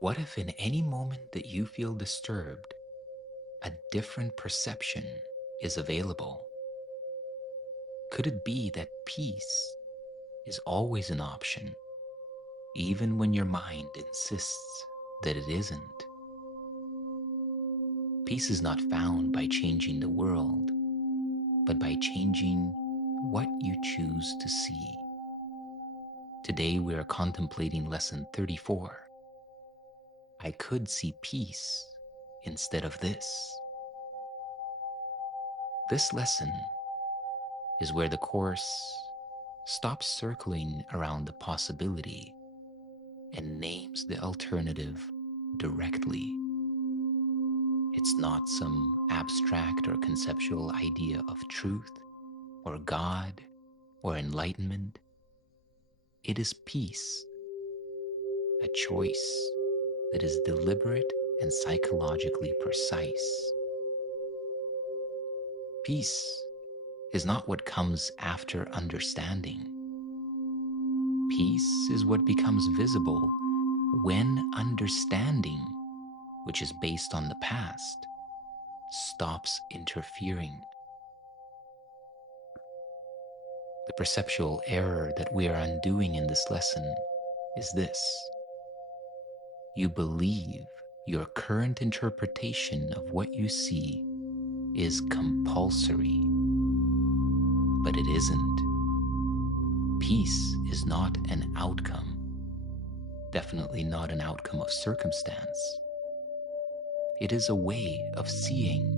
What if in any moment that you feel disturbed, a different perception is available? Could it be that peace is always an option, even when your mind insists that it isn't? Peace is not found by changing the world, but by changing what you choose to see. Today we are contemplating lesson 34. I could see peace instead of this. This lesson is where the Course stops circling around the possibility and names the alternative directly. It's not some abstract or conceptual idea of truth or God or enlightenment. It is peace, a choice that is deliberate and psychologically precise. Peace is not what comes after understanding. Peace is what becomes visible when understanding, which is based on the past, stops interfering. The perceptual error that we are undoing in this lesson is this. You believe your current interpretation of what you see is compulsory, but it isn't. Peace is not an outcome, definitely not an outcome of circumstance. It is a way of seeing,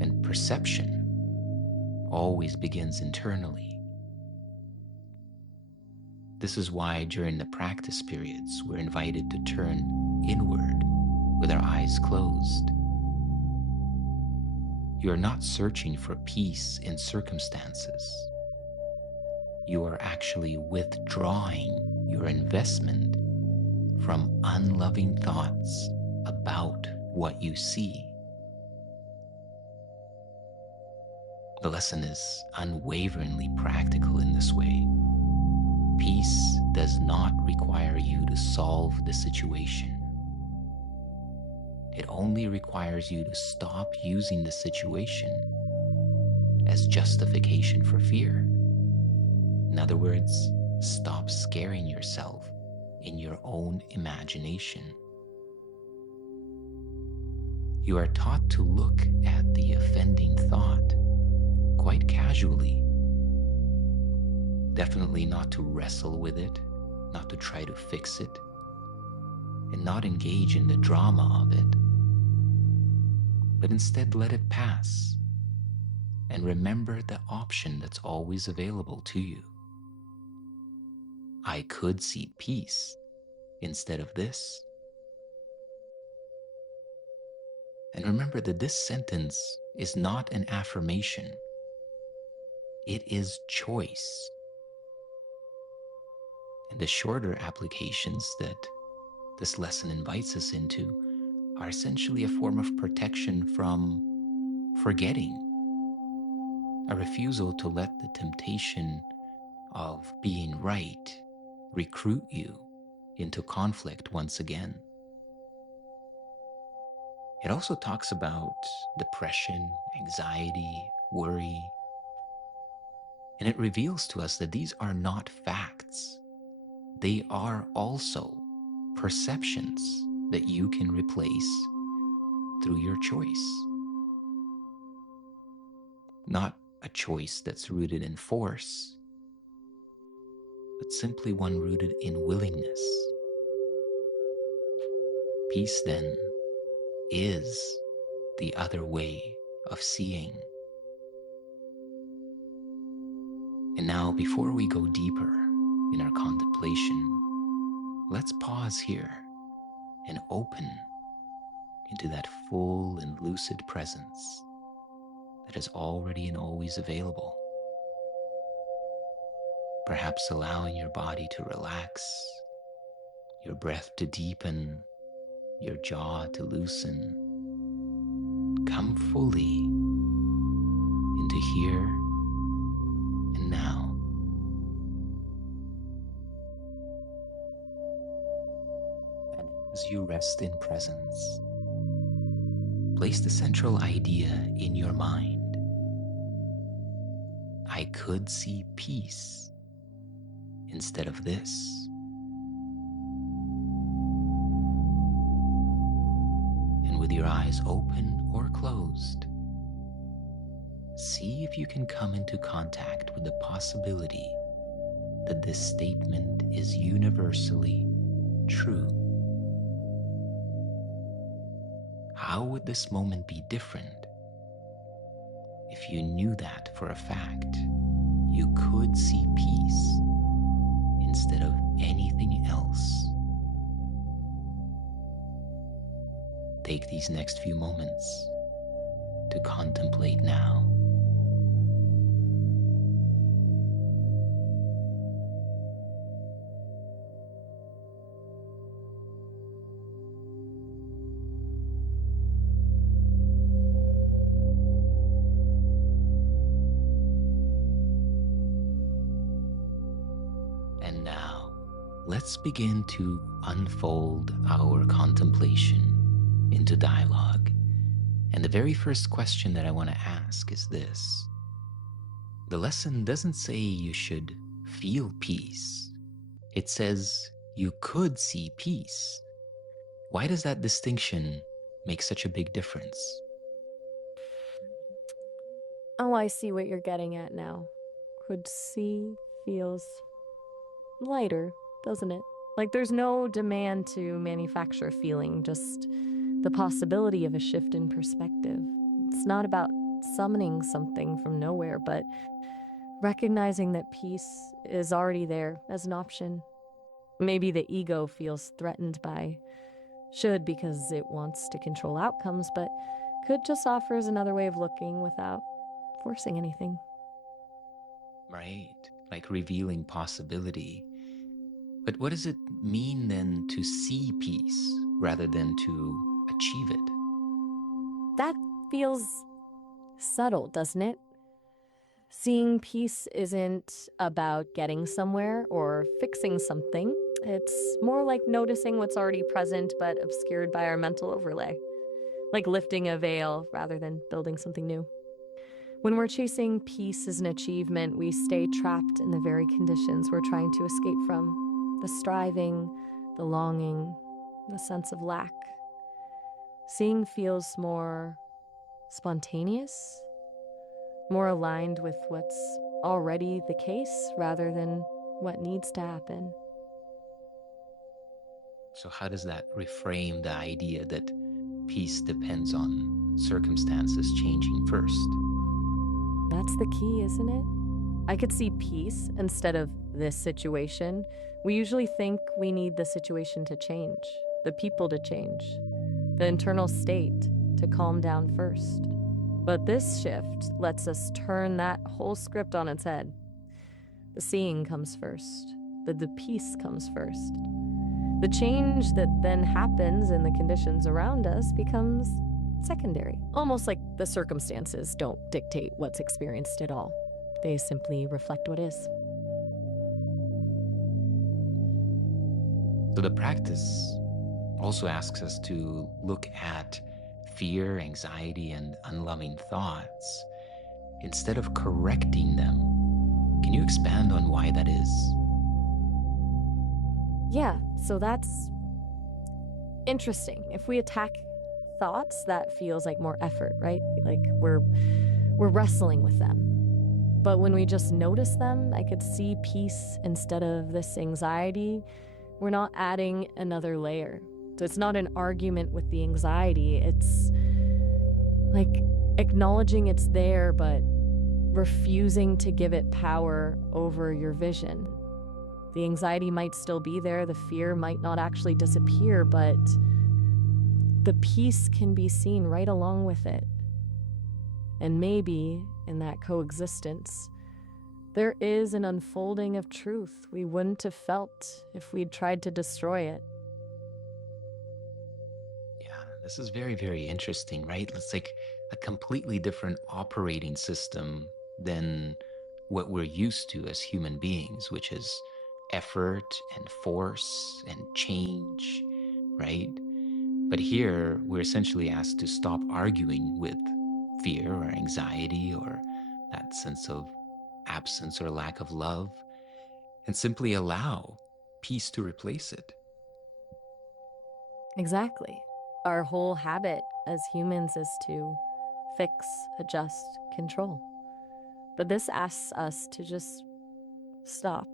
and perception always begins internally. This is why during the practice periods we're invited to turn inward with our eyes closed. You are not searching for peace in circumstances. You are actually withdrawing your investment from unloving thoughts about what you see. The lesson is unwaveringly practical in this way. Peace does not require you to solve the situation. It only requires you to stop using the situation as justification for fear. In other words, stop scaring yourself in your own imagination. You are taught to look at the offending thought quite casually. Definitely not to wrestle with it, not to try to fix it, and not engage in the drama of it, but instead let it pass and remember the option that's always available to you. I could see peace instead of this. And remember that this sentence is not an affirmation. It is choice. And the shorter applications that this lesson invites us into are essentially a form of protection from forgetting, a refusal to let the temptation of being right recruit you into conflict once again. It also talks about depression, anxiety, worry, and it reveals to us that these are not facts. They are also perceptions that you can replace through your choice. Not a choice that's rooted in force, but simply one rooted in willingness. Peace, then, is the other way of seeing. And now, before we go deeper in our contemplation, let's pause here and open into that full and lucid presence that is already and always available. Perhaps allowing your body to relax, your breath to deepen, your jaw to loosen. Come fully into here and now. As you rest in presence, place the central idea in your mind. I could see peace instead of this. And with your eyes open or closed, see if you can come into contact with the possibility that this statement is universally true. How would this moment be different if you knew that for a fact you could see peace instead of anything else? Take these next few moments to contemplate now. And now, let's begin to unfold our contemplation into dialogue. And the very first question that I want to ask is this. The lesson doesn't say you should feel peace. It says you could see peace. Why does that distinction make such a big difference? Oh, I see what you're getting at now. Could see feels lighter, doesn't it? Like there's no demand to manufacture feeling, just the possibility of a shift in perspective. It's not about summoning something from nowhere, but recognizing that peace is already there as an option. Maybe the ego feels threatened by should because it wants to control outcomes, but could just offers another way of looking without forcing anything. Right? Like revealing possibility. But what does it mean then to see peace rather than to achieve it? That feels subtle, doesn't it? Seeing peace isn't about getting somewhere or fixing something. It's more like noticing what's already present but obscured by our mental overlay, like lifting a veil rather than building something new. When we're chasing peace as an achievement, we stay trapped in the very conditions we're trying to escape from: the striving, the longing, the sense of lack. Seeing feels more spontaneous, more aligned with what's already the case rather than what needs to happen. So, how does that reframe the idea that peace depends on circumstances changing first? That's the key, isn't it? I could see peace instead of this situation. We usually think we need the situation to change, the people to change, the internal state to calm down first. But this shift lets us turn that whole script on its head. The seeing comes first, the peace comes first. The change that then happens in the conditions around us becomes secondary. Almost like the circumstances don't dictate what's experienced at all. They simply reflect what is. So, the practice also asks us to look at fear, anxiety, and unloving thoughts instead of correcting them. Can you expand on why that is? Yeah, so that's interesting. If we attack thoughts, that feels like more effort, right? Like we're wrestling with them. But when we just notice them, I could see peace instead of this anxiety. We're not adding another layer. So it's not an argument with the anxiety. It's like acknowledging it's there, but refusing to give it power over your vision. The anxiety might still be there, the fear might not actually disappear, but the peace can be seen right along with it. And maybe in that coexistence, there is an unfolding of truth we wouldn't have felt if we'd tried to destroy it. Yeah, this is very, very interesting, right? It's like a completely different operating system than what we're used to as human beings, which is effort and force and change. right? But here, we're essentially asked to stop arguing with fear or anxiety or that sense of absence or lack of love and simply allow peace to replace it. Exactly. Our whole habit as humans is to fix, adjust, control. But this asks us to just stop.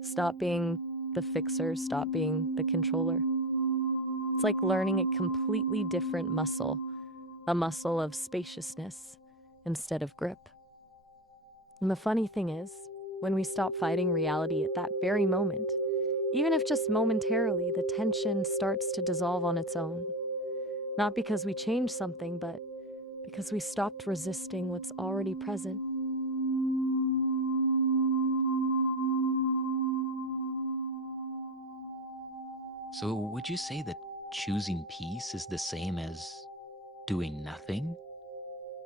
Stop being the fixer, stop being the controller. It's like learning a completely different muscle, a muscle of spaciousness instead of grip. And the funny thing is, when we stop fighting reality at that very moment, even if just momentarily, the tension starts to dissolve on its own. Not because we changed something, but because we stopped resisting what's already present. So, would you say that choosing peace is the same as doing nothing?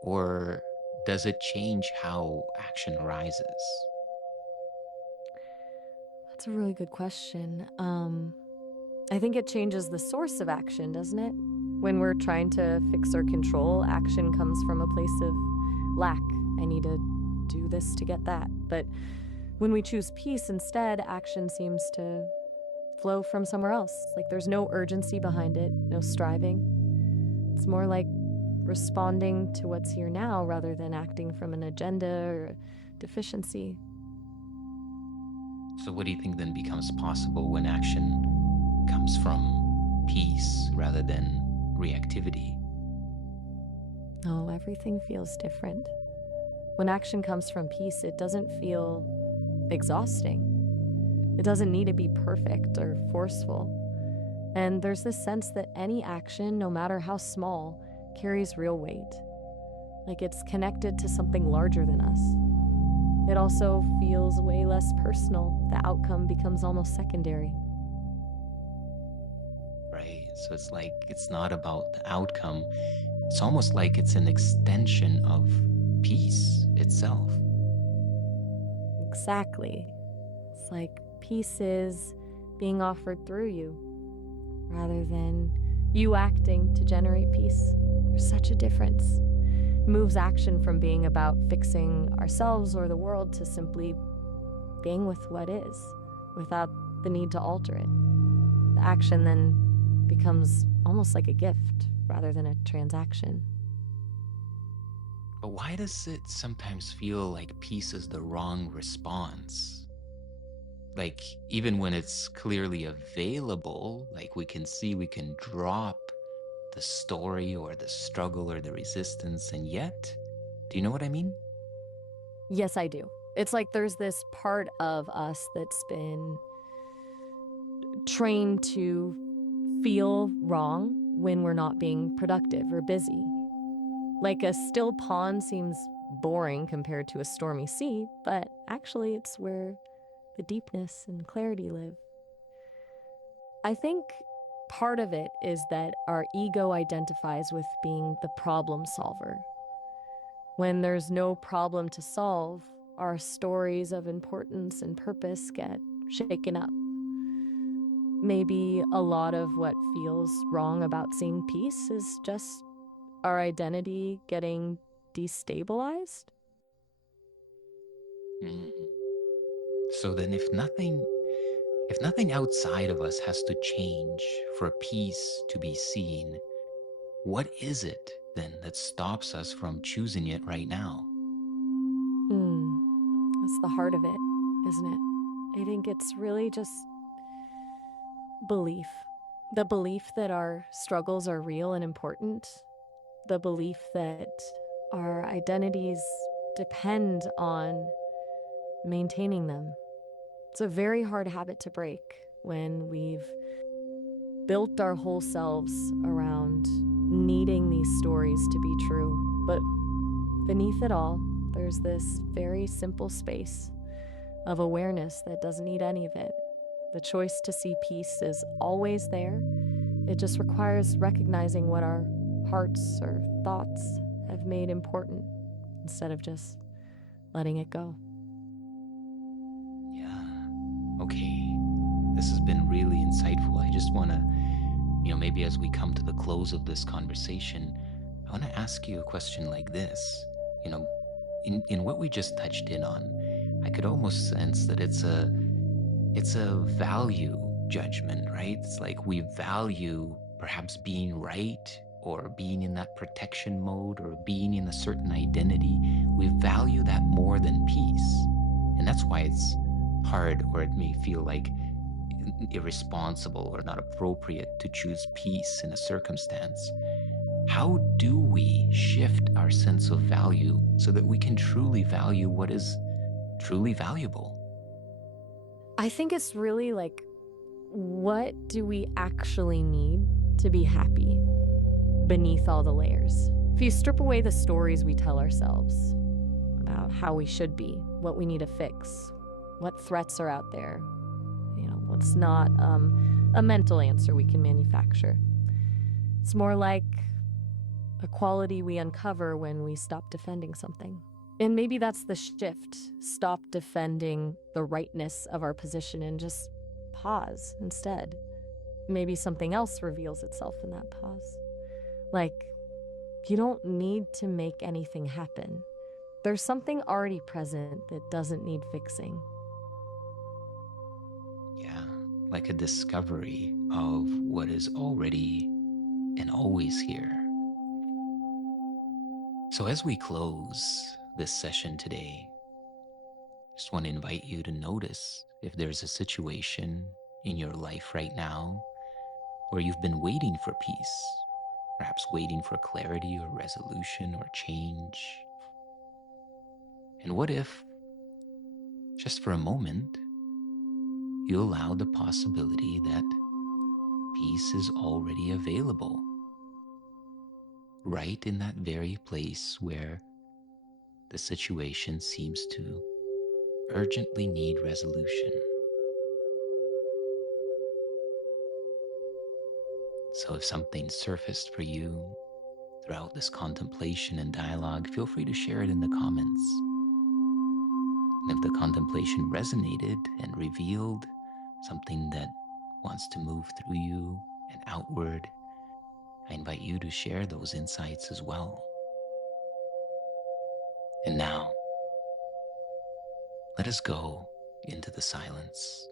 Or does it change how action arises? That's a really good question. I think it changes the source of action, doesn't it? When we're trying to fix or control, action comes from a place of lack. I need to do this to get that. But when we choose peace instead, action seems to flow from somewhere else. Like there's no urgency behind it, no striving. It's more like responding to what's here now rather than acting from an agenda or a deficiency. So, what do you think then becomes possible when action comes from peace rather than reactivity? Oh, everything feels different. When action comes from peace, it doesn't feel exhausting. It doesn't need to be perfect or forceful. And there's this sense that any action, no matter how small, carries real weight. Like it's connected to something larger than us. It also feels way less personal. The outcome becomes almost secondary. Right? So, it's like it's not about the outcome, it's almost like it's an extension of peace itself. Exactly. It's like peace is being offered through you rather than you acting to generate peace. There's such a difference. It moves action from being about fixing ourselves or the world to simply being with what is without the need to alter it. The action then becomes almost like a gift rather than a transaction. But why does it sometimes feel like peace is the wrong response? Like, even when it's clearly available, like we can see, we can drop the story or the struggle or the resistance, and yet, do you know what I mean? Yes, I do. It's like there's this part of us that's been trained to feel wrong when we're not being productive or busy. Like a still pond seems boring compared to a stormy sea, but actually it's where the deepness and clarity live. I think part of it is that our ego identifies with being the problem solver. When there's no problem to solve, our stories of importance and purpose get shaken up. Maybe a lot of what feels wrong about seeing peace is just our identity getting destabilized. Mhm. So then, if nothing outside of us has to change for peace to be seen, what is it then that stops us from choosing it right now? That's the heart of it, isn't it? I think it's really just belief. The belief that our struggles are real and important. The belief that our identities depend on maintaining them. It's a very hard habit to break when we've built our whole selves around needing these stories to be true. But beneath it all, there's this very simple space of awareness that doesn't need any of it. The choice to see peace is always there. It just requires recognizing what our hearts or thoughts have made important instead of just letting it go. Yeah. Okay. This has been really insightful. I just want to Maybe as we come to the close of this conversation, I want to ask you a question like this. You know, in what we just touched in on, I could almost sense that it's a value judgment, right? It's like we value perhaps being right, or being in that protection mode, or being in a certain identity. We value that more than peace. And that's why it's hard, or it may feel like irresponsible or not appropriate to choose peace in a circumstance. How do we shift our sense of value so that we can truly value what is truly valuable? I think it's really like, what do we actually need to be happy beneath all the layers? If you strip away the stories we tell ourselves about how we should be, what we need to fix, what threats are out there, what's not a mental answer we can manufacture. It's more like a quality we uncover when we stop defending something. And maybe that's the shift. Stop defending the rightness of our position and just pause instead. Maybe something else reveals itself in that pause. Like, you don't need to make anything happen. There's something already present that doesn't need fixing. Yeah, like a discovery of what is already and always here. So as we close this session today, just want to invite you to notice if there's a situation in your life right now where you've been waiting for peace, perhaps waiting for clarity or resolution or change. And what if, just for a moment, you allow the possibility that peace is already available, right in that very place where the situation seems to urgently need resolution. So if something surfaced for you throughout this contemplation and dialogue, feel free to share it in the comments. And if the contemplation resonated and revealed something that wants to move through you and outward, I invite you to share those insights as well. And now, let us go into the silence.